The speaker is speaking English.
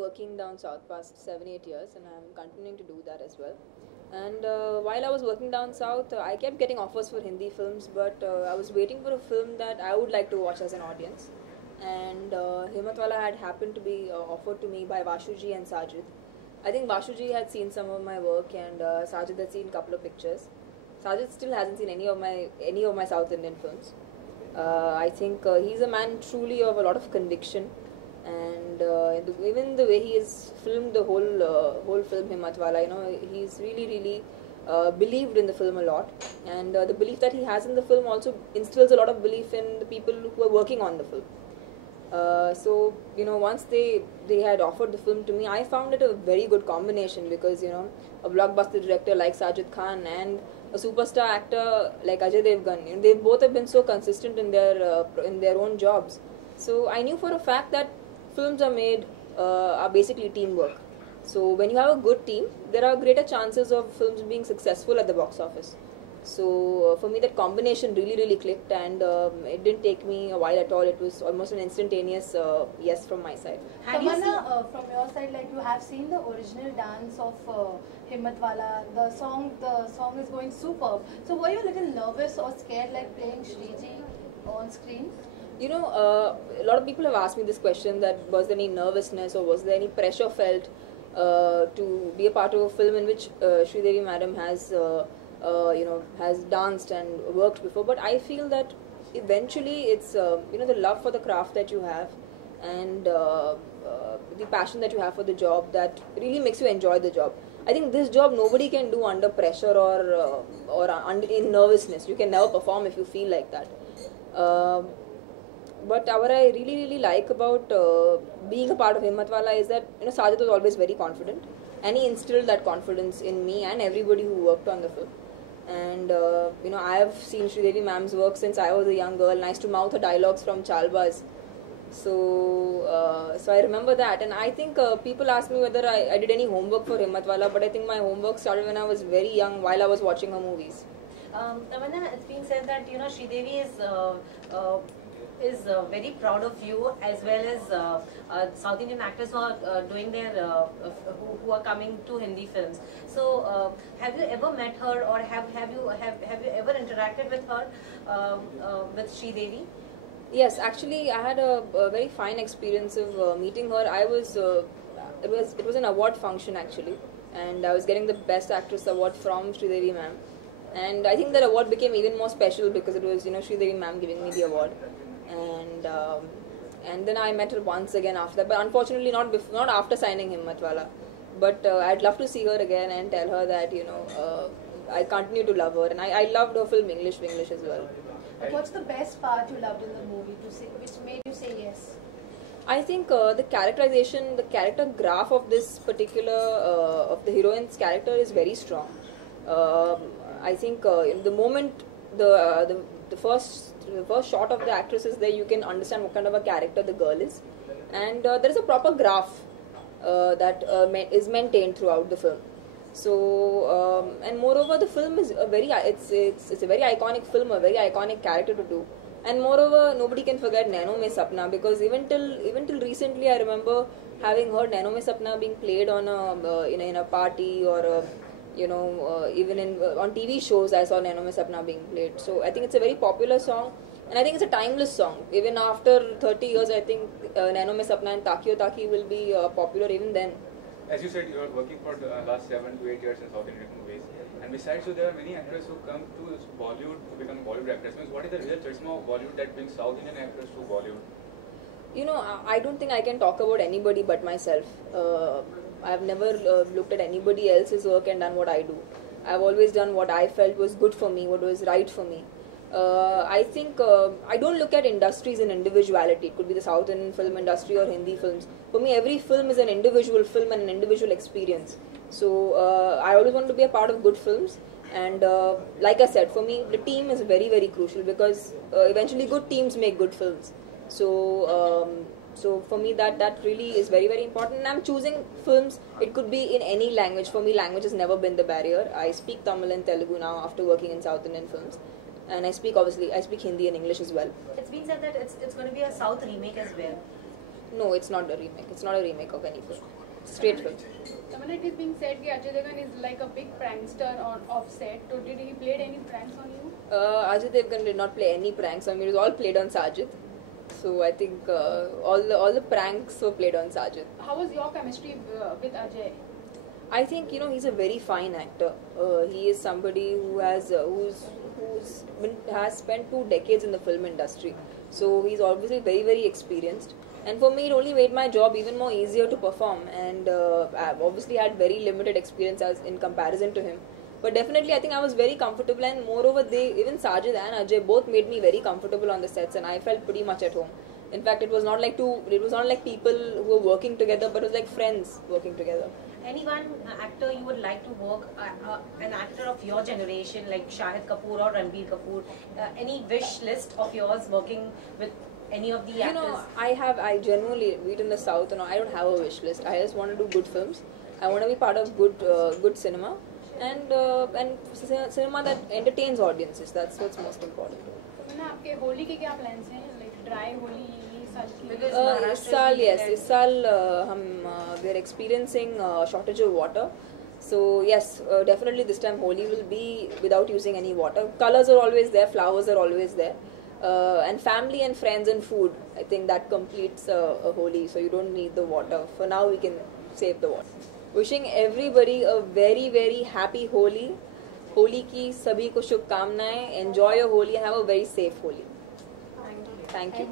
Working down south past 7-8 years, and I'm continuing to do that as well. And while I was working down south, I kept getting offers for Hindi films, but I was waiting for a film that I would like to watch as an audience. And Himmatwala had happened to be offered to me by Vashuji and Sajid. I think Vashuji had seen some of my work, and Sajid had seen a couple of pictures. Sajid still hasn't seen any of my South Indian films. I think he's a man truly of a lot of conviction, and even the way he has filmed the whole film Himmatwala, he's really believed in the film a lot, and the belief that he has in the film also instills a lot of belief in the people who are working on the film. So once they had offered the film to me, I found it a very good combination because a blockbuster director like Sajid Khan and a superstar actor like Ajay Devgan, they both have been so consistent in their own jobs. So I knew for a fact that films are basically teamwork. So when you have a good team, there are greater chances of films being successful at the box office. So for me, that combination really clicked, and it didn't take me a while at all. It was almost an instantaneous yes from my side. Tamanna, from your side, like you have seen the original dance of Himmatwala. The song is going superb. So were you a little nervous or scared, like playing Shriji on screen? A lot of people have asked me this question: that was there any nervousness or was there any pressure felt to be a part of a film in which Sridevi Madam has danced and worked before. But I feel that eventually it's the love for the craft that you have, and the passion that you have for the job that really makes you enjoy the job. I think this job nobody can do under pressure or in nervousness. You can never perform if you feel like that. But what I really like about being a part of Himmatwala is that Sajid was always very confident, and he instilled that confidence in me and everybody who worked on the film. And I have seen Sridevi ma'am's work since I was a young girl, and I used to mouth her dialogues from Chalbaz. So I remember that, and I think people ask me whether I did any homework for Himmatwala, but I think my homework started when I was very young, while I was watching her movies. Tamanna, it's been said that Sridevi is very proud of you, as well as South Indian actors who are doing who are coming to Hindi films. So have you ever met her, or have you ever interacted with her, with Sridevi? Yes, actually, I had a very fine experience of meeting her. It was an award function actually, and I was getting the Best Actress award from Sridevi ma'am. And I think that award became even more special because it was Sridevi ma'am giving me the award. And then I met her once again after that, but unfortunately not after signing Himmatwala. But I'd love to see her again and tell her that I continue to love her, and I loved her film English as well. What's the best part you loved in the movie, which made you say yes? I think the characterization, the character graph of this particular of the heroine's character is very strong. I think the moment the first shot of the actress is there, you can understand what kind of a character the girl is, and there is a proper graph that is maintained throughout the film. So and moreover, the film is a very iconic film, a very iconic character to do. And moreover, nobody can forget Naino Mein Sapna, because even till recently, I remember having heard Naino Mein Sapna being played on in a party, or even on TV shows. I saw Naino Mein Sapna being played. So I think it's a very popular song, and I think it's a timeless song. Even after 30 years, I think Naino Mein Sapna and Takiyo Taki will be popular even then. As you said, you are working for the last 7 to 8 years in South Indian movies, and besides you, there are many actors who come to Bollywood to become Bollywood actors. What is the real charisma of Bollywood that brings South Indian actors to Bollywood? I don't think I can talk about anybody but myself. I've never looked at anybody else's work and done what I do. I've always done what I felt was good for me, what was right for me. I think I don't look at industries in individuality. It could be the South Indian film industry or Hindi films. For me, every film is an individual film and an individual experience. So I always want to be a part of good films. And like I said, for me, the team is very crucial, because eventually good teams make good films. So for me, that really is very important. And I'm choosing films. It could be in any language. For me, language has never been the barrier. I speak Tamil and Telugu now after working in South Indian films. And I speak Hindi and English as well. It's been said that it's going to be a South remake as well. No, it's not a remake. It's not a remake of any film. Straight film. Tamanna, it is being said that Ajay Devgn is like a big prankster on offset. So did he played any pranks on you? Ajay Devgn did not play any pranks on me. It was all played on Sajid. So I think all the pranks were played on Sajid. How was your chemistry with Ajay? I think he's a very fine actor. He is somebody who has spent 2 decades in the film industry. So he's obviously very experienced. And for me, it only made my job even more easier to perform. And I've obviously had very limited experience in comparison to him. But definitely, I think I was very comfortable. And moreover, even Sajid and Ajay both made me very comfortable on the sets, and I felt pretty much at home. In fact, it was not like people who were working together, but it was like friends working together. Any one actor you would like to work, an actor of your generation like Shahid Kapoor or Ranbir Kapoor, any wish list of yours working with any of the actors? I genuinely, we in the South, I don't have a wish list. I just want to do good films. I want to be part of good cinema and cinema that entertains audiences. That's what's most important. Tamanna, आपके होली के क्या plans हैं? Like dry Holi इस साल की? इस साल we are experiencing shortage of water. So yes, definitely this time Holi will be without using any water. Colors are always there, flowers are always there. And family and friends and food, I think that completes a Holi, so you don't need the water. For now we can save the water. Wishing everybody a very happy Holi. Holi ki sabhi ko shubhkamnaएं. Enjoy your Holi and have a very safe Holi. Thank you.